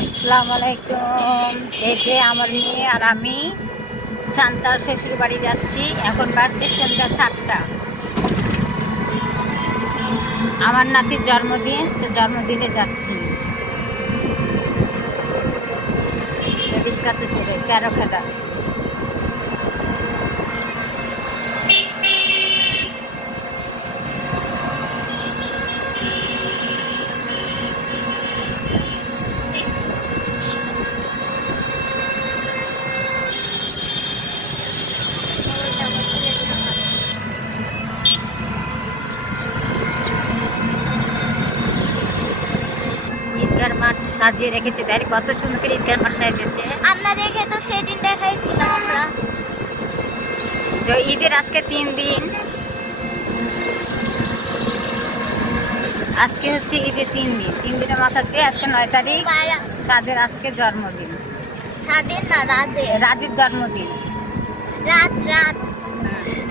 আসসালামু আলাইকুম। এই যে আমার মেয়ে আর আমি শান্তার শ্বশুর বাড়ি যাচ্ছি। এখন বাসছে সন্ধ্যা সাতটা। আমার নাতির জন্মদিন, তো জন্মদিনে যাচ্ছি। রিক্সাতে চড়ে তেরো খেদা ঈদগার মাঠ সাজিয়ে রেখেছে। দেখ কত সুন্দর করে ঈদগার মাঠ সাজিয়েছে আপনাদেরকে তো সেদিন দেখাইছিলাম আমরা। তো ঈদের আজকে তিন দিন। আজকে হচ্ছে ঈদের তিন দিন। তিন দিনের মাথা মাথাতে আজকে নয় তারিখ। সাদের আজকে জন্মদিন। স্বাদের না রাতে রাতের জন্মদিন। রাত রাত।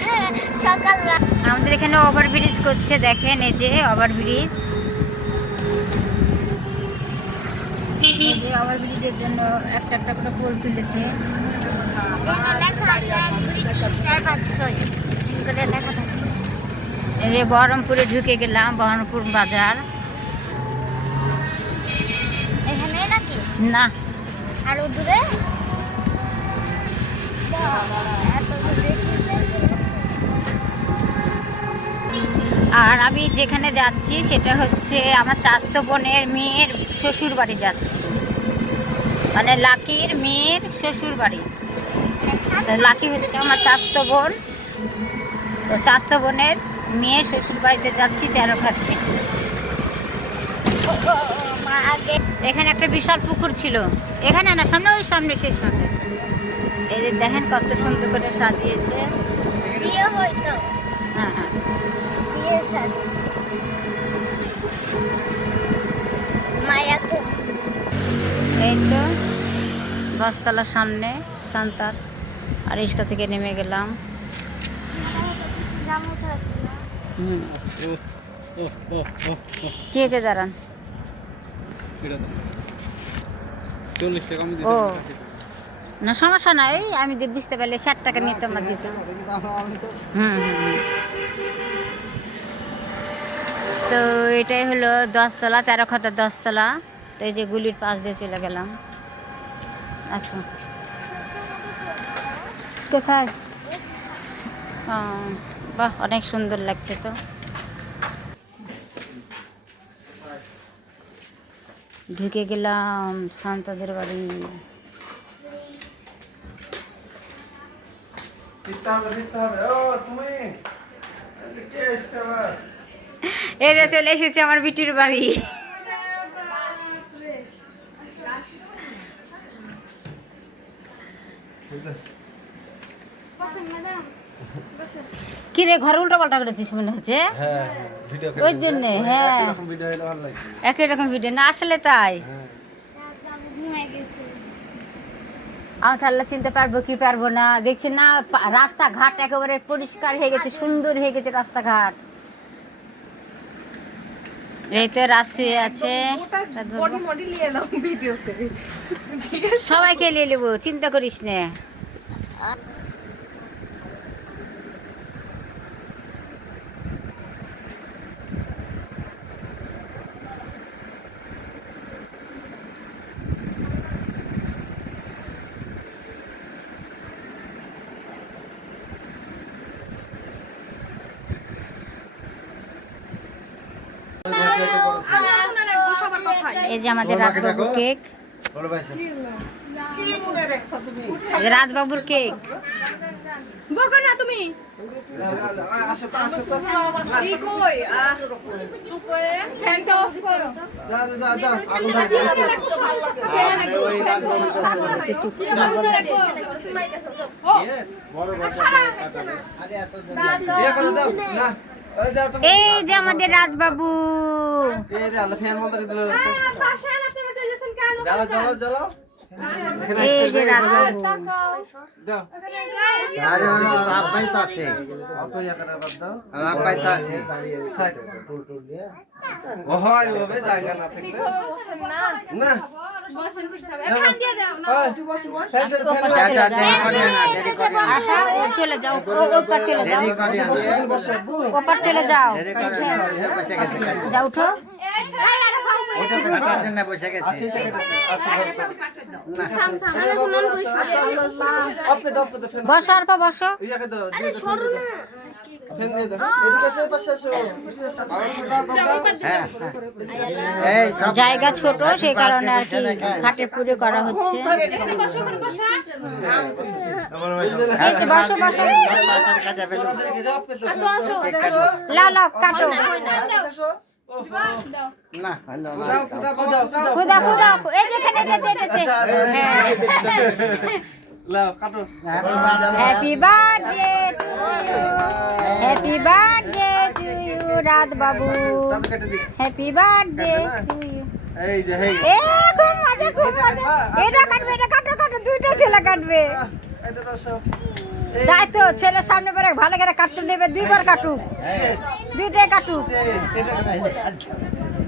হ্যাঁ সকাল রাত। আমাদের এখানে ওভারব্রিজ করছে দেখেন এই যে ওভারব্রিজ যে ওভারব্রিজের জন্য একটা একটা করে পোল তুলেছে। এই বহরমপুরে ঢুকে গেলাম বহরমপুর বাজার। এখানে নাকি? না। আর দূরে? আর আমি যেখানে যাচ্ছি সেটা হচ্ছে আমার চাস্তো বোনের মেয়ের শ্বশুর বাড়ি যাচ্ছি। মানে লাকির মেয়ের শ্বশুর বাড়ি লাকি হচ্ছে আমার চাস্ত বোন। তো চাস্তো বোনের মেয়ের শ্বশুর বাড়িতে যাচ্ছি তেরো ঘাটে ও, ও, ও, মা আগে এখানে একটা বিশাল পুকুর ছিল। এখানে না সামনে ওই সামনে শেষ এই যে দেখেন কত সুন্দর করে সাজিয়েছে। এই তো দশতলার সামনে, সান্তার। আর রিক্সা থেকে নেমে গেলাম। কি হয়েছে দাঁড়ান? ও। না, সমস্যা নাই। আমি যে বুঝতে পারলে ষাট টাকা নিয়ে তোমার দিতে হুম। তো এটাই হলো দশতলা, তেরো খাতার দশতলা। তো এই যে গুলির পাশ দিয়ে চলে গেলাম। আসুন কোথায়? বাহ অনেক সুন্দর লাগছে তো। ঢুকে গেলাম শান্তাদের বাড়ি। এই যে চলে এসেছি আমার বিটির বাড়ি। কি রে ঘর উল্টো পাল্টা করেছিস মনে হচ্ছে? হ্যাঁ ওই জন্যে, হ্যাঁ। একই রকম ভিডিও না আসলে তাই। আমি তাহলে চিনতে পারব কি পারব না। দেখছি না রাস্তাঘাট একেবারে পরিষ্কার হয়ে গেছে সুন্দর হয়ে গেছে রাস্তাঘাট। এই তো রাত আছে সবাইকে নিয়ে নেব চিন্তা করিস না। এই যে আমাদের রাজবাবু কেক। মনে রাজবাবুর কেক। বকো না তুমি। আসো তো আসো তো। কি কই? আহ চুপ করে। ফ্যানটা অফ করো। এই যে আমাদের রাজবাবু। ফ্যান বন্ধ করে দিল। চলো আপনি ইয়া হয় চলে যাও ওপার চলে যাও। ওপার চলে যাও। যাও উঠো ওটা তো কাটার জন্য বসে গেছে। অল্প। হ্যাঁ, হ্যাঁ। জায়গা ছোট সেই কারণে আর কি খাটের পুজো করা হচ্ছে বসো বসো। লাও লাও কাটো happy birthday to happy birthday to you রাত বাবু। হ্যাপি বার্থডে টু ইউ এই যে, এই। এ খুব মজা খুব মজা। এটা কাটবে এটা কাটো কাটো। দুইটা ছেলে কাটবে। এটা দাও সব। তাই তো ছেলের সামনে পরে ভালো করে কাটতে নেবে দুইবার কাটুক দুইটাই কাটুক শেষ। এটা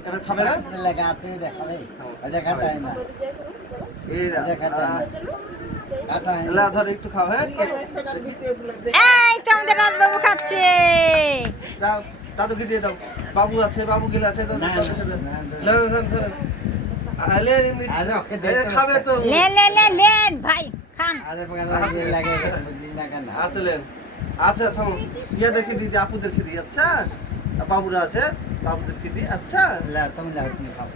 এটা খাবে না? লাগা আছে, দেখাবে। ওটা কাটায় না, এই না। ওটা কাটায় না। কাটায় না। লাও, ধর একটু খাও, হ্যাঁ? কেক। এই তো আমাদের রাজবাবু খাচ্ছে দাও, দাদুকে দিয়ে দাও। বাবু আছে, বাবু গেলে আছে। খাবে তো লে লে লে লেন ভাই খান। বুঝলি না। আচ্ছা আচ্ছা থামো। ইয়াদেরকে দিই আপুদেরকে দিই আচ্ছা? বাবুরা আছে বাবুদেরকে দিই আচ্ছা? তুমি তুমি খাও।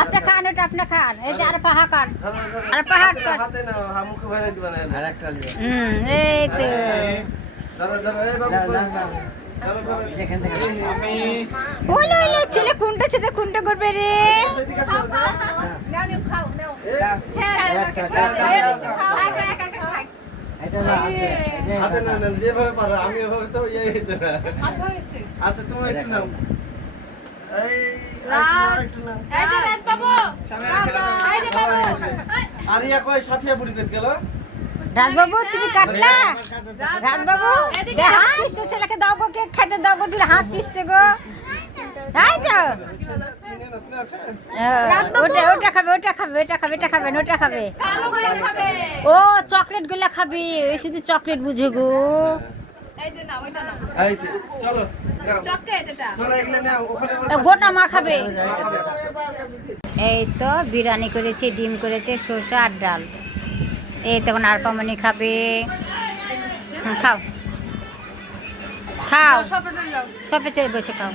আপনি খান ওটা আপনি খান। এই যে আর পাহা খান পাহাড় হাতে নাও মুখে ভরে দিবা না আর একটা লিও। হুম এই তো। ধরো ধরো এই বাবু ওলে ওলে ছেলে কোনটা সেটা কোনটা করবে রে যেভাবে পারো আমি তো ইয়ে আচ্ছা তুমি একটু নাও এই আর একটু নাও আর ইয়া কয় সাফিয়া বুড়ি গেল রাজবাবু তুমি কাটলা? রাজবাবু হাত চিসছে ছেলেকে দাও গো কেক খাইতে দাও গো দিলে হাত চিসছে গো। তাই তো। ওটা ওটা খাবে ওটা খাবে ওটা খাবে এটা খাবে না ওটা খাবে। ও চকলেটগুলা খাবি। ওই শুধু চকলেট বুঝে গো। গোটা মা খাবে খাবে। এই তো বিরিয়ানি করেছে ডিম করেছে শসা আর ডাল। এই তখন আরপামনি খাবে। খাও। খাও। সবে চলে বসে খাও।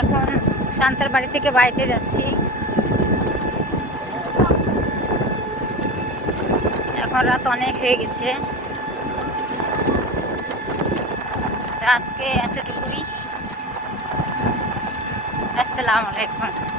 এখন শান্তার বাড়ি থেকে বাড়িতে যাচ্ছি। এখন রাত অনেক হয়ে গেছে। আজকে এতটুকুই। আসসালামু আলাইকুম।